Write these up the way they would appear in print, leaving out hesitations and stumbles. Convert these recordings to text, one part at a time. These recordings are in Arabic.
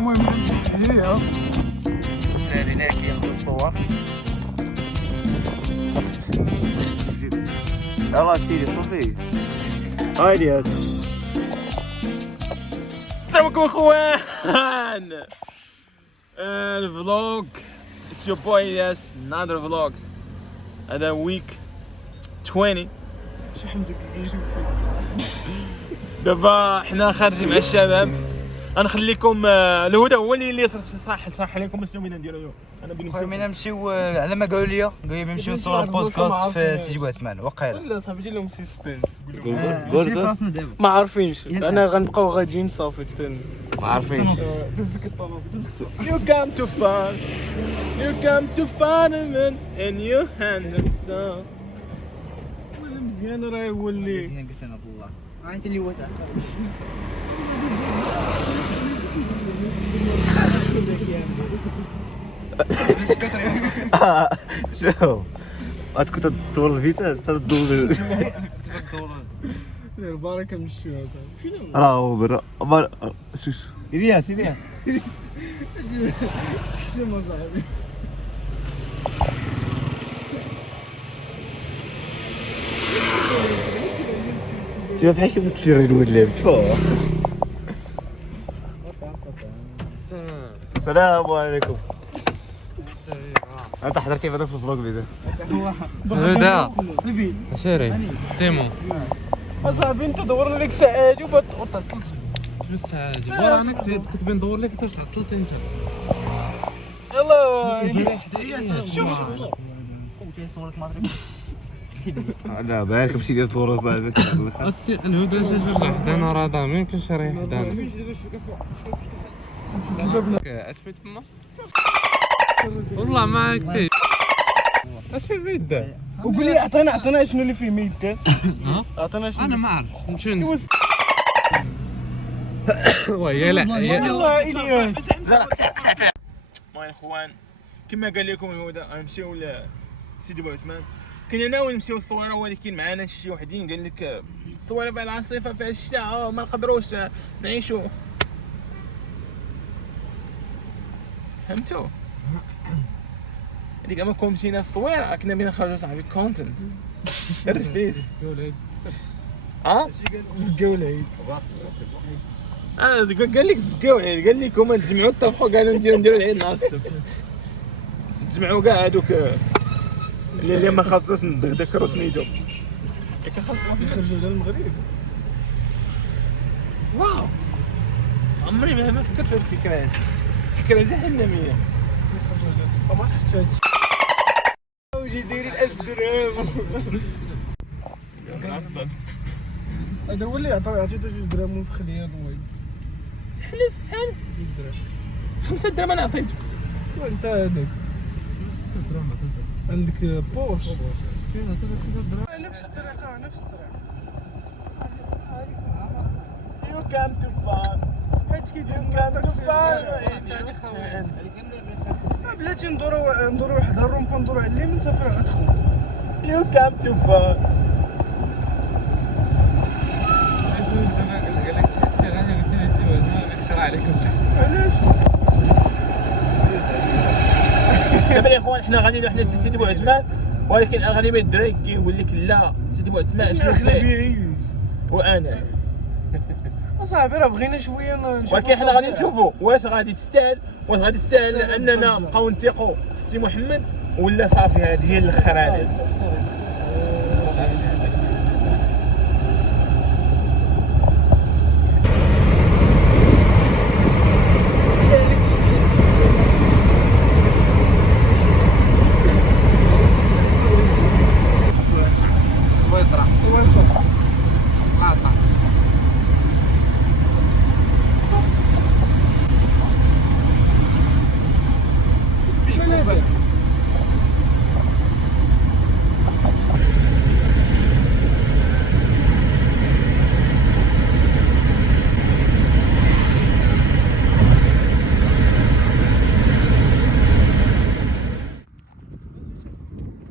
المهم هي الدراري هنا كياخذوا الصور. يلا سيدي صافي. هاي ياس. السلام عليكم اخوان. الفلوج It's your boy Yes, another vlog. هذا week 20. شحال مزكيش دابا حنا خارجين مع الشباب. غنخليكم الهدى هو اللي صح عليكم شنو بغينا نديرو. انا بغينا نمشيو على ما قالوا لي نمشيو نصوروا البودكاست في سيدي بوعثمان وقيلا. لا صافي دير لهم سسبنس. قول راسنا دابا ما عارفينش انا غنبقاو غاديين صافي ما عارفينش. دزك الطلب. You come to fun. You come to fun and you handle so. ولا مزيان راه يولي مزيان قسنا بالله. انت اللي واسع. شوف كنت تدور الفيتاس تدور البركه من الشوط فين راه هو برا الياس شو ما صاحبي شوف بحال شي بتشري الولاد شوف. السلام عليكم. انت حضر كيف هذا في الفلوق بيدا هدا شاري سيمون اصاحبي انت دور لك ساعات وتعطلت. شو الساعة انا كنت بندور لك انت تعطلت انت. يلا شوف لا بالك مشي ديال الدور صاحبي. الهدى شجر حدانا راه ما يمكنش راه حدانا. اسفيت ما والله ما يكفي. اش في ميدان وقول لي عطينا شنو اللي فيه ميدان. عطينا شنو انا ما عرفتش نشوف. ويا لا والله الياس. المهم اخوان كما قال لكم هدى غنمشيو لسيدي بوعثمان. كنا ناويين نمشيو للصويره ولكن معنا شي وحدين قال لك الصويره فيها العاصفه فيها الشتاء ما نقدروش نعيشوا. فهمتوا هذيك اما كون مشينا للصويره كنا بينا نخرجوا صاحبي كونتنت الرفيس زكاو العيد. قال لك زكاو العيد قال لكم تجمعوا اتفقوا قالوا نديروا العيد نهار السبت. تجمعوا كاع هذوك اللي ما خاصناش نذكروا سميتو ياك خاصنا نخرجوا للمغرب. واو عمري ما فكرت في الفكره هذه. فكره جهنميه. نخرجوا ما تحتاج وجي دايرين 1000 درهم. هذا هو اللي عطيته 2 درهم في خليه ضوي. شحال 2 درهم 5 درهم انا عطيته. وانت هذاك 5 درهم عطيته عندك بوش فين عطيته 5 درهم. نفس الطريقه نفس الطريقه. You come to fun. حيت كيدير come to fun. بلاتي ندورو وحده الرومبا ندورو على اليمين صافي راه غتدخل. You come to fun. علاش؟ دابا يا اخوان حنا غادي حنا سيدي بوعثمان ولكن اغلبيه الدراري كيقول لك لا سيدي بوعثمان شنو فيه وانا اصاحبي راه بغينا شويه نشوفوا. ولكن حنا غادي نشوفوا واش غادي تستاهل اننا نبقاو نثيقوا في سي محمد ولا صافي هذه هي الاخرانات.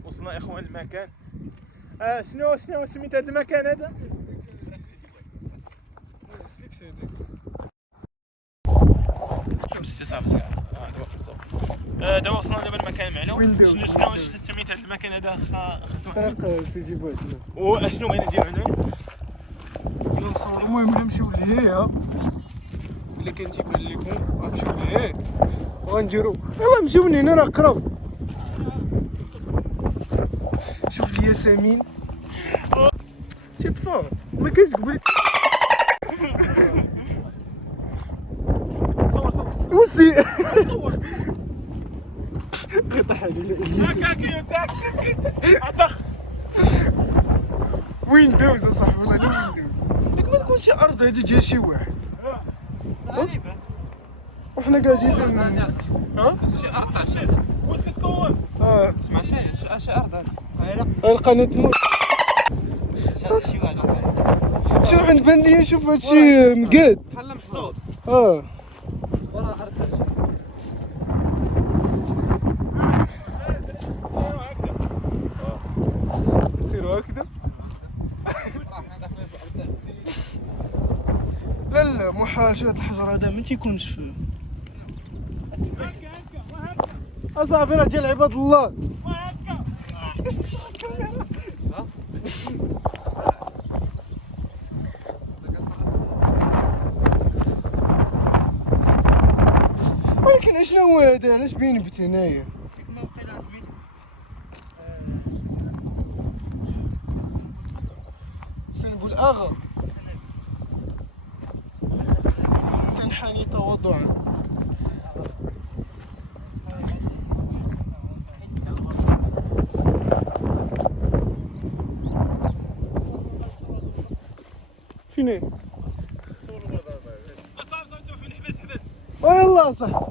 وصلنا يا اخوان المكان. شنو سميت هذا المكان هذا؟ 5 صافي دابا وصلنا دابا المكان معلوم. شنو سميت هذا المكان هذا؟ طريق سيدي بوعزمة. واشنو بغينا نديرو هنا؟ نصور. المهم نمشيو لهيا اللي كان تيبان لكم، غنمشيو لهيه وغنديرو ايوا نمشيو من هنا راه قرب. شوف لي ياسمين تيطفى ما كاينش قبل وسي غطح ويندوز اصاحبي والله لا ويندوز. ديك ما تكونش شي ارض هادي ديال شي واحد وحنا قاعدين ها شي ارض شي واش كتصور؟ سمعتي شي ارض القناة تموت. شوف عند بان ليا شوف هادشي مقاد بحال محصول اه ورا ارض سيروا هكذا. لا لا محاشاة الحجر هذا ما تيكونش فيه اصاحبي راه ديال عباد الله. ولكن اشنو هو هذا؟ علاش بينبت هنايا؟ سلبوا الاغا تنحني تواضعا. فيني؟ يلا صح.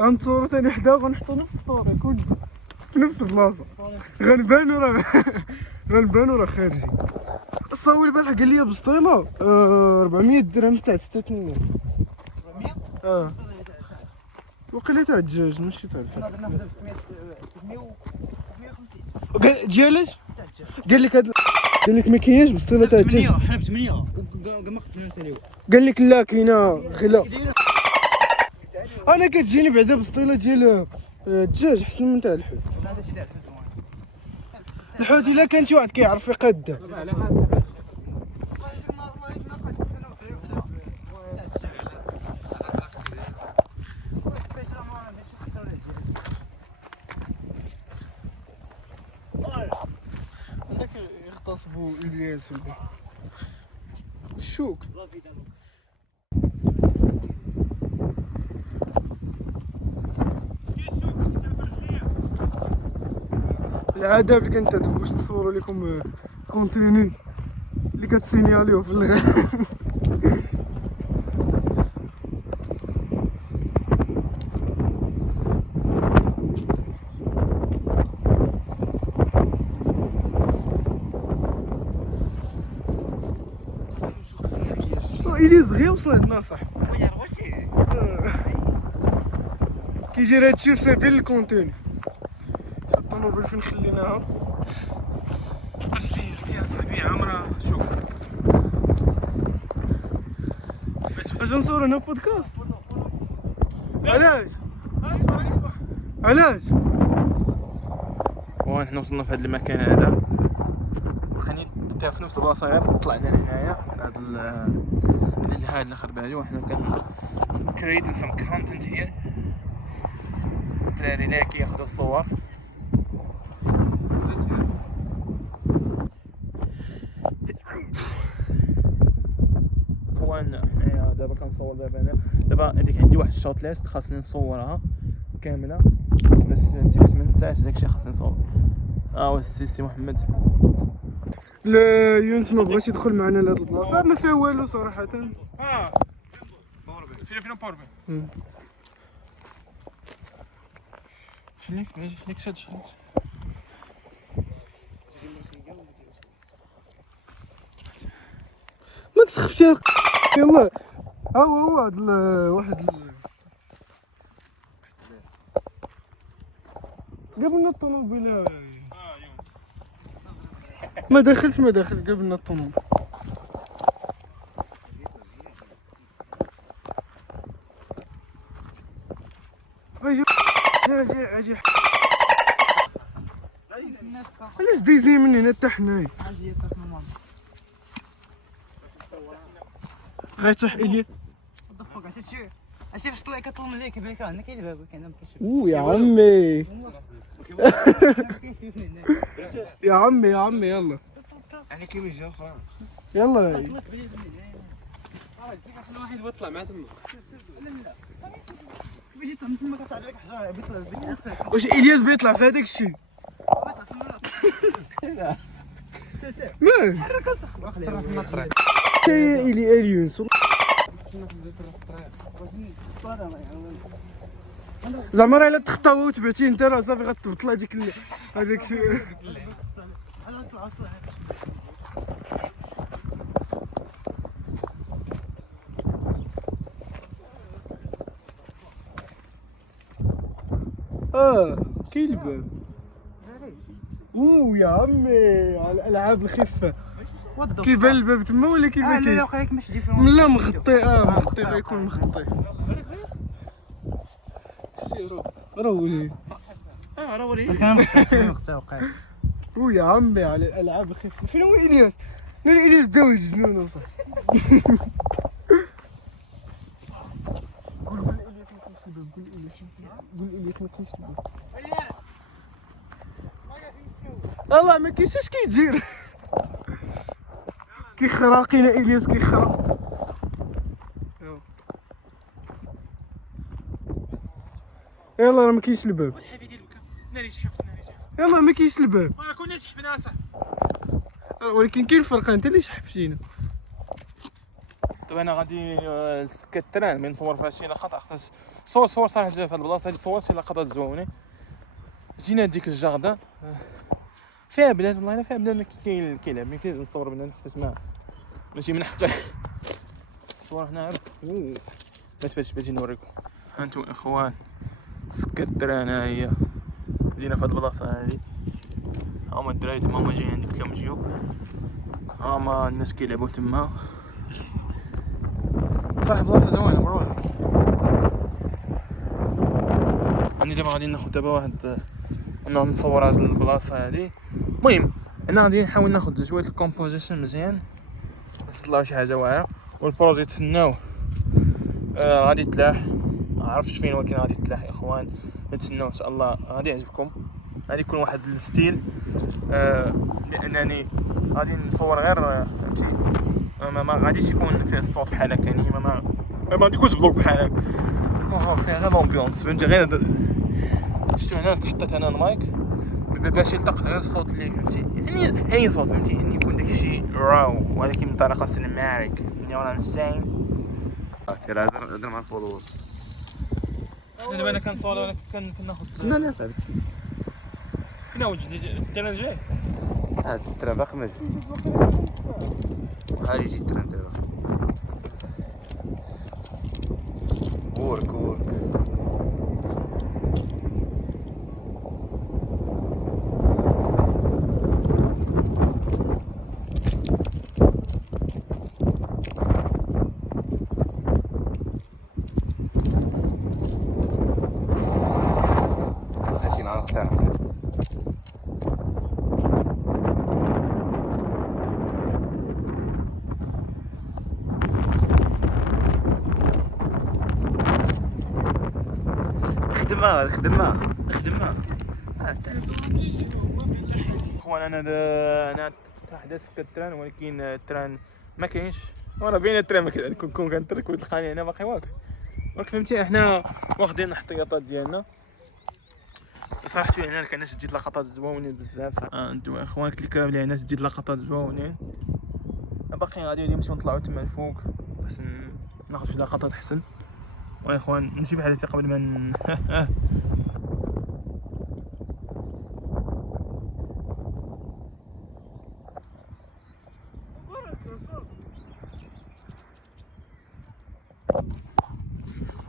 غنتصورو تاني حدا وغنحطو نفس الصورة كل في نفس البلاصة. غنبانو راه خارجي. الصاوي البارح قال لي بسطيلة 400 درهم تاع 86. 400 وقيلا تاع الدجاج ماشي تاع الحب. ديالاش قال لك هاد قال لك ما كايناش بسطيلة تاع الدجاج. حنا ب 8 وما قدرنا نساليو. قال لك لا كاينه غلا. انا كتجيني بعدا بسطيله ديال الدجاج احسن من تاع الحوت. الحوت الا كان شي واحد كيعرف يقاده. عندك يغتصبوا الياس ولا الشوك. العذاب اللي كنت باش نصوروا لكم كونتيني اللي كتسينياليو في الغابة. إلي صغير وصل عندنا صح. كيجي هادشي في سبيل الكونتيني. الطوموبيل فين خليناها؟ رجلي صاحبي عامرة. شوف اش نصور هنا بودكاست؟ علاش؟ وحنا وصلنا في هذا المكان هذا خليني ندير في نفس البلاصه غير طلعنا لهنايا من هذا الاخر بالي وحنا كان creating some content here. الدراري اللي كياخذوا الصور اخوان. حنايا دابا كنصور دابا هذيك عندي واحد الشوت ليست خاصني نصورها كامله باش ما ننساش داكشي خاصني نصور. هو السي محمد. لا يونس ما بغاش يدخل معنا لهاد البلاصه ما فيها والو صراحه. فين بوربي فينيك شاد ما تسخفش يلا. هو هاد واحد قبلنا الطوموبيل. ما دخلش قبلنا الطوموبيل. اجي علاش دايزين من هنا حتى حنايا؟ غيطيح إليا. اسير طلع كطلب من هيك بيك انا كاين بابك انا ما كاينش. اوه يا عمي يا عمي يلا انا كيما جا اخرى يلا واحد بيطلع مع تما. بيجي من تما كتصعد عليك حجره بيطلع واش الياس بيطلع في هذاك الشيء؟ مال يا الياس زعما راه الا تخطاو وتبعتي انت راه صافي غتبطل هذيك هذاك الشيء. كاين الباب. اوه يا عمي على الالعاب الخفه. كيبان الباب تما ولا كيبان؟ لا وقيلك ماشي تجي فيهم. لا مغطي مغطي غيكون مغطي. راه ولي راه ولي كان مغطي وقيل. اوه يا عمي على الالعاب الخفه. فين هو الياس؟ الياس داوي جنون وصح. قول الياس ما كاينش الباب. قول الياس ما كاينش الباب. والله ما كاينش اش كيدير. كيخرا لقينا الياس كيخرا. يلا راه ما كاينش الباب. والحافي ديال البكا ناري شحف. يلا ما كاينش الباب. راه كنا شحفنا صح. ولكن كاين فرق انت اللي شحفتينا. دابا انا غادي نسكت التران من نصور فيها شي لقطه خاص صور صراحه في هاد البلاصه هادي صورت شي لقطات زوينين. جينا ديك الجاردان فيها بلاد والله الا فيها بلاد كيلعب يمكن نصور بنادم حتى ما ماشي من حقه. صور هنا ما تبانش باغي نوريكم. هانتوما الاخوان سكت التران ها هي جينا في هاد البلاصه هادي. هما الدراري تما هما جايين قلت لهم جيو هما الناس كيلعبوا تما. صراحه بلاصه زوينه مروجه. اني دابا غادي ناخذ دابا واحد نقعد نصور هاد البلاصه هادي. المهم انا غادي نحاول ناخذ شويه الكومبوزيشن مزيان باش تطلع شي حاجه واعره. والبروجي تسناوه غادي يتلاح ما عرفتش فين ولكن غادي يتلاح يا اخوان. نتسناو ان شاء الله غادي يعجبكم. غادي يكون واحد الستيل لانني غادي نصور غير فهمتي ما غاديش يكون فيه الصوت بحال هكا يعني ما غاديكونش فلوق بحال هكا يكون فيها غير لومبيونس فهمتي غير شفتو هنا حطيت انا المايك باش يلتقط غير الصوت اللي فهمتي يعني اي صوت فهمتي يعني يكون داكشي راو ولكن بطريقه سينماتيك you know what I'm saying. هضر مع الفولورز. دابا انا كنصور انا كناخذ شنو انا صاحبي كنا وجدي التران جاي هاد التران باقي ما جا. هادي يجي التران دابا. ورك خدمة اخوان انا حدا سكت التران ولكن التران ما كاينش وراه بين التران ما كاين كون كنترك وتلقاني هنا باقي واقف ولكن فهمتي احنا واخدين الاحتياطات ديالنا. صراحه هنا كان الناس تجي لقطات زوينين بزاف انتوا اخوان قلت لكم بلي الناس تجي لقطات زوينين باقي غادي نمشيو نطلعوا تما الفوق باش ناخذ شي لقطات احسن. ويا اخوان نمشي بحال هكا قبل ما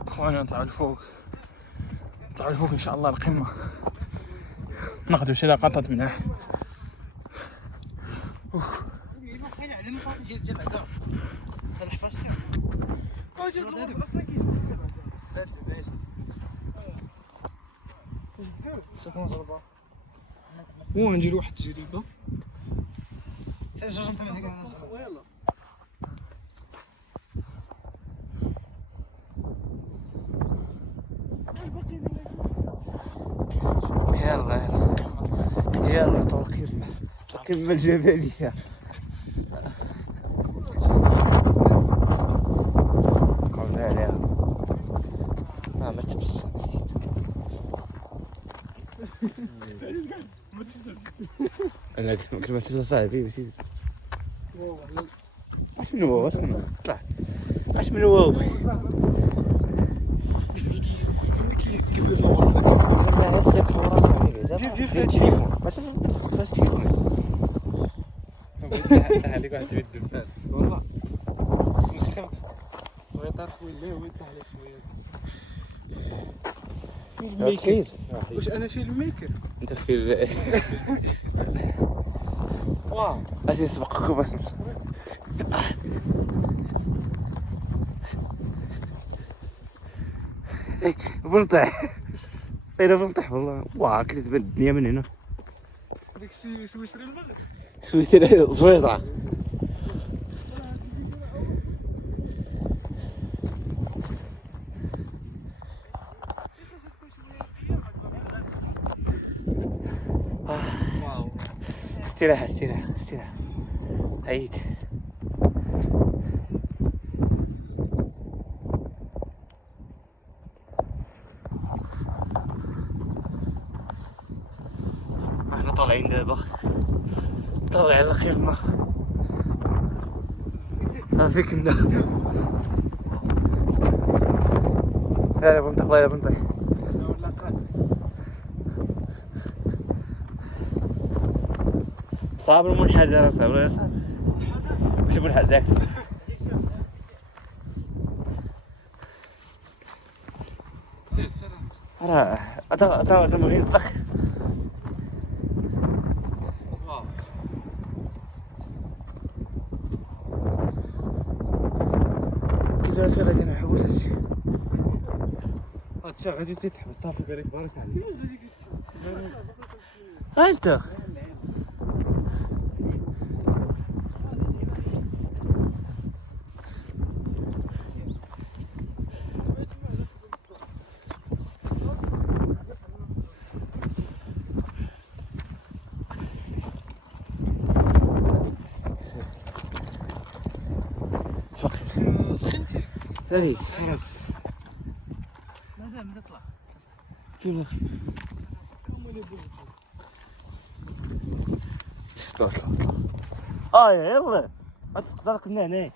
اخوان نطلعوا الفوق ان شاء الله القمه ناخذ شي لقطات منها. وغندير واحد التجربه. يلا يلا طول القمة الجبلية. قربنا عليها. ما تبسط. انا كل ما تبسط صاحبي بس اش من هو طلع اش من هو كبرنا والله. زعما هسك ورا صاحبي دير التليفون باش التليفون عليك واحد تبي الدبان والله ويطير شويه ويطلع عليك شويه. تخيل واش انا فيلم ميكر؟ انت في واو اش نسبقكم باش بنطح انا بنطح والله. واه كنت تبان الدنيا من هنا. داك الشيء سويسري المغرب. سويسرا سويسرا. استراحة عيد. احنا طالعين دابا طالعين القمة. هذي كنا لا بنطيح صعب المنحدر صعب ولا صعب مش منحدر راه هذا مغير الضخ. كي في غادي نحوس هادشي. هادشي غادي تتحبس صافي بارك بارك عليك. ها انت سخنتي هذه مازال طلع. كيف الاخي يلا غتقصرك من هنا.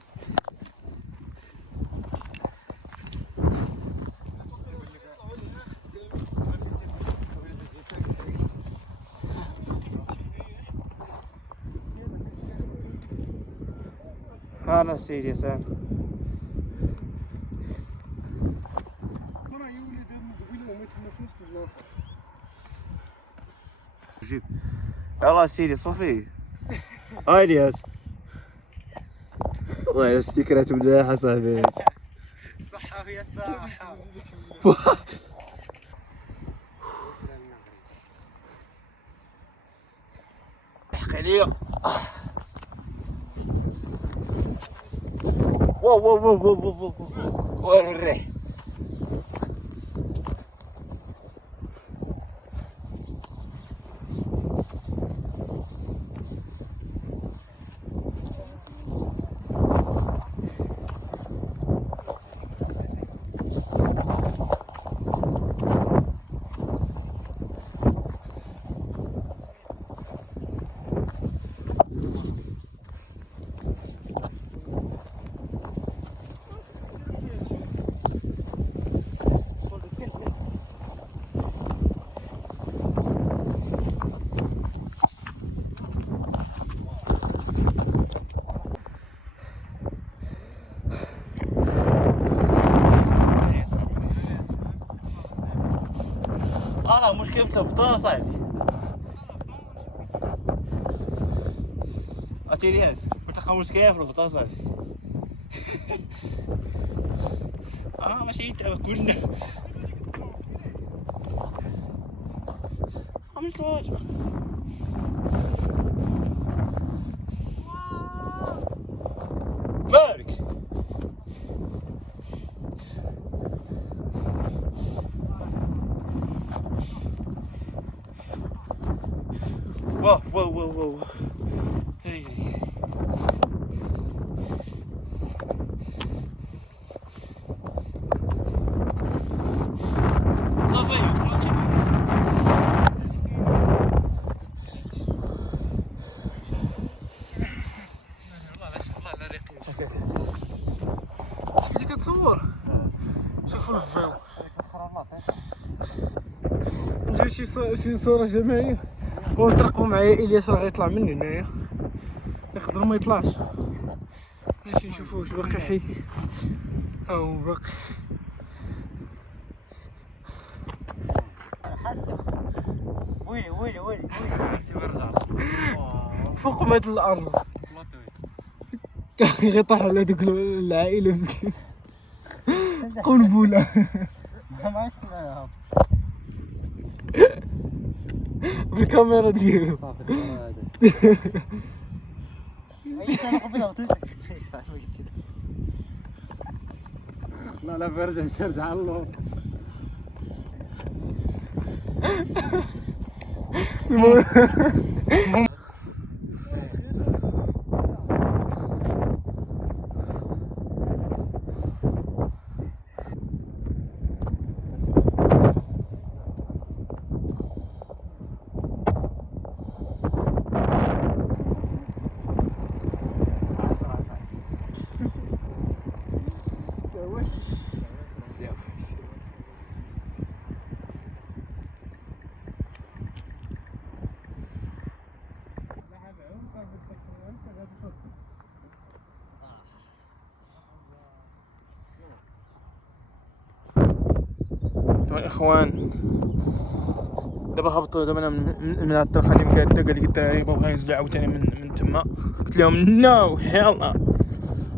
انا سيدي سام راه يا وليد من قبيله وما تما في نفس البلاصه. جيب يلا سيدي صافي. هاي الياس والله يا السكرات ملاحة صاحبي. الصحة هي الساحة. احكي عليا. واو وين الريح. مشكلة في الهبطة صاحبي. اتيليات متقومش كيف اتصل ماشي تاع كلنا عملت الواجب مالك واو واو واو واو هي كنتي كتصور شوفوا الفيو نجيو شي صورة جماعية ونطرقوا معايا الياس راه غيطلع من هنايا يقدر ما يطلعش ماشي نشوفوا واش باقي حي ها هو باقي ويلي فوق مات الارض غيطيح على دوك العائلة مسكين قنبلة ما عادش تسمعها بالكاميرا ديالو لا برجع شرجع الله الاخوان دابا هبطوا دابا انا من الطريق اللي مقاده قال لي الدراري بغا ينزلوا عاوتاني من تما قلت لهم نو هيل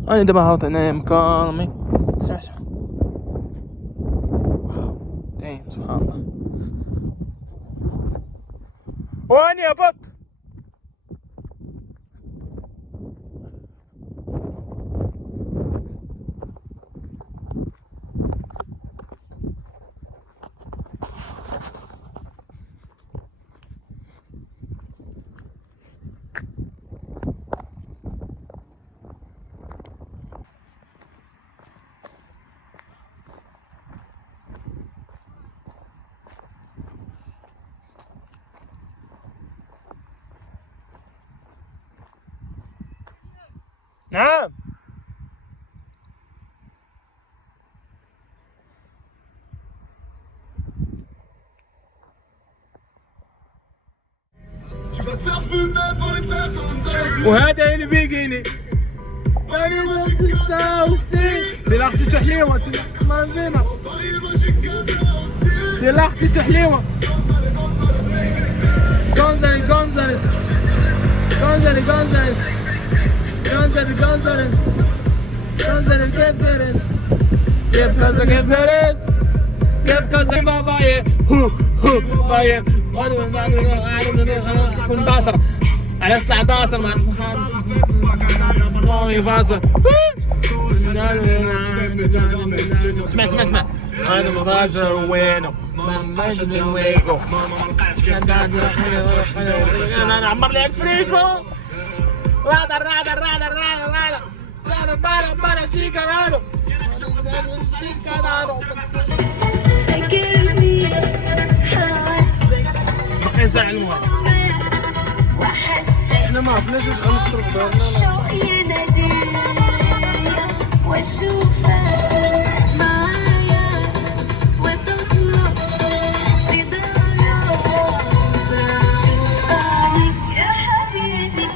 انا دابا هابط هنايا مكالمي اسمع دايم سبحان الله واني هبط نعم وهذا اللي بيجيني سي لاختي تحليوه ما فينا سي لاختي تحليوه جونزاليس جونزاليس جونزاليس جونزاليس جونزاليس جونزاليس جونزاليس جونزاليس كيف كذا كيف بيريس كيف كذا بابايا هو بايا كل باصر على 19 مع صحابي فاصل اسمع اسمع اسمع هذا مباشر وينه من وينه انا عمر لي الفريقو رادا رادا رادا رادا رادا رادا بارا بارا سيكارانو سيكارانو فكرني بقي ساعة الماء احنا ما عرفناش واش غنفطروا في دارنا شوقي نادي واشوفك معايا وتطلب رضايا بشوف عليك يا حبيبي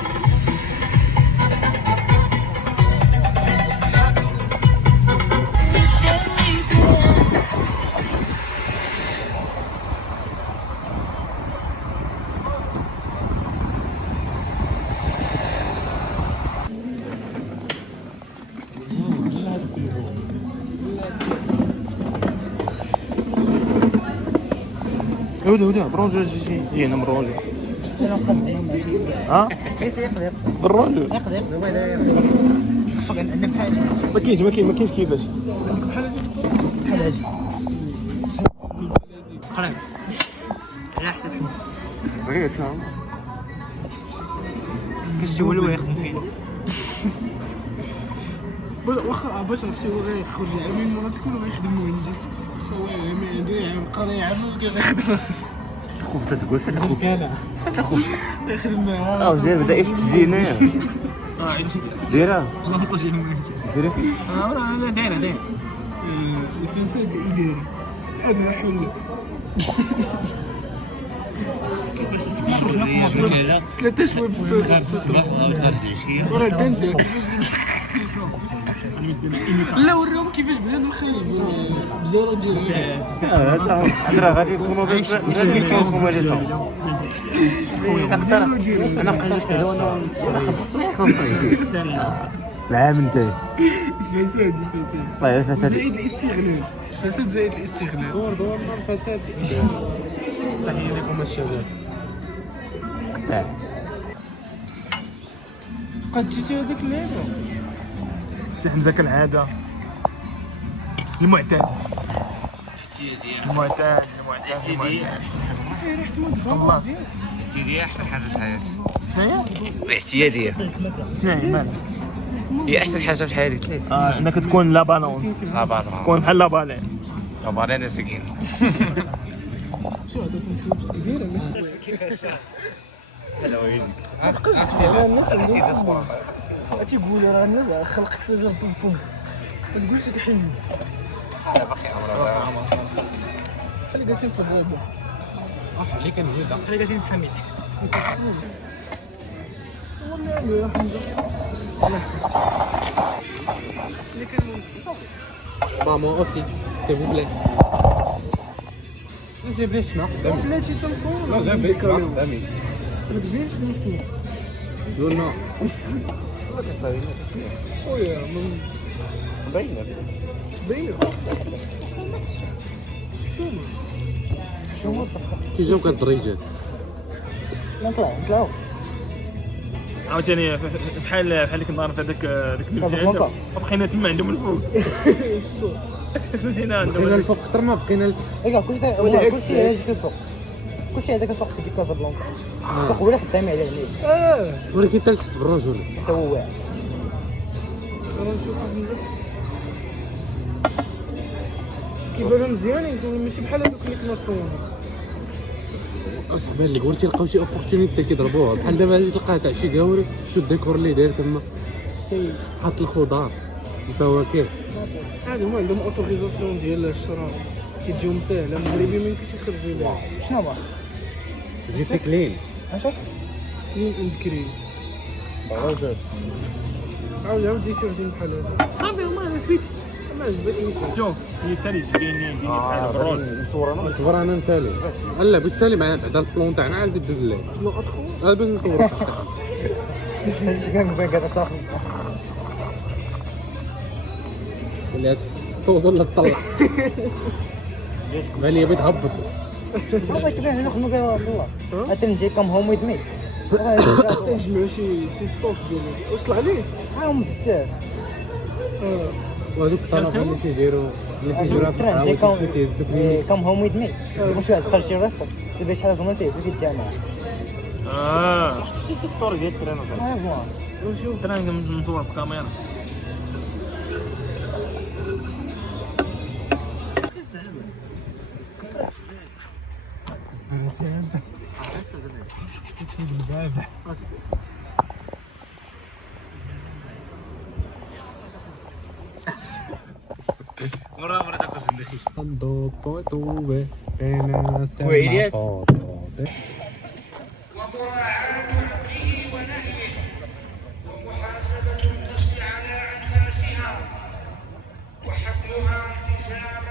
هدى برونجو جي هنا برونجو. ها؟ برونجو. ما كاينش كيفاش. بحال هادي قريب على حسب حمزه بغيت شنو؟ كنتي هو اللي يخدم فينا واخا باش عرفتي هو غيخرج عامين مرات تكون غيخدم وين جيت هو ما عنده عام قري عام غيخدم خوف تتقول شحال خوف يخدم معاه زين بدا في التزيينه دايره دايره فين لا دايره الفساد اللي دايره انا حل ثلاثة شويه الصباح العشيه وراه دندك لا وراهم كيفاش بنادم الخارج بزاف ديال راه غادي يكونوا غير كيوصلوا ليسونس انا قلت له انا خاصني العام انتهي الفساد والله الفساد زائد الاستغلال الفساد زائد الاستغلال دور الفساد تحيه لكم الشباب قطع قد جيتي هذيك اللعبه سي حمزه كالعاده المعتاد الله سيدي احسن حاجه في حياتي شنو الاعتياديه اسمعي مالك هي احسن حاجه في حياتي انك تكون لا بالونس لا بعض تكون بحال لا بالين طبعا سكين شو هذاك شويه بس كبيره ماشي تيقول راه الناس خلقك سجل في الفم ما تقولش لك حلم خلي جالسين في الرابع اللي كان هدا خلي جالسين بحميد صورنا يا حمزه اللي كان ماما اوسي سي فو بلي جيب لي شنو قدامي بلاتي تنصور لا جاب لي شنو قدامي ما تبينش نص قلنا خويا من باينه باينه شو كي جاوك الدريجات نطلعوا عاوتاني بحال كنا نعرف هذاك البلدان بقينا تما عندهم الفوق نسينا بقينا عندهم الفوق اكثر ما بقينا ايوا كلشي هاز الفوق كلشي هذاك الفوق في كازابلانكا الفوق ولا خدامين على هنايا ولكن انت تحت بالرجل حتى هو واعر كيبانوا مزيانين ماشي بحال هذوك اللي كنا تصورنا اصاحبي اللي قلتي لقاو شي اوبورتونيتي كيضربوها بحال دابا غادي تلقاه تاع شي قاوري شو الديكور اللي داير تما حاط الخضار الفواكه عادي هما عندهم اوتوريزاسيون ديال الشراء كيجيهم ساهله المغربي ما يمكنش يخرجوا لها شنو هو جيتي كلين اشوف كلين اند كريم رجل عاود شي واحد بحال هذا صافي هما انا سويت ما عجبتنيش شوف هي سالي ديني بحال بالرول صبر انا نسالي لا بغيت تسالي معايا بعدا البلون تاعنا عاد دوز ليه لا ادخل باش نصورك اش كان بان كذا صاحب ولا تصوت ولا تطلع بالي بغيت هبط والله كيبان هنا خدمه كاع والله حتى نجي كم هوم ويز مي تنجمعوا شي ستوك ديالو واش طلع ليه معاهم بزاف وهذوك الطلبه اللي كيديروا في نجي القهوه تيهزوا كلينيك كم هوم ويز مي واش دخل شي ريستو دابا شحال زمان تيهزو في الجامعه شي ستوري ديال الترين فوالا الترين مصور بكاميرا مرة تاكل سندويشة وإلياس. ومراعاة أمره ونهيه ومحاسبة النفس على أنفاسها وحملها التزام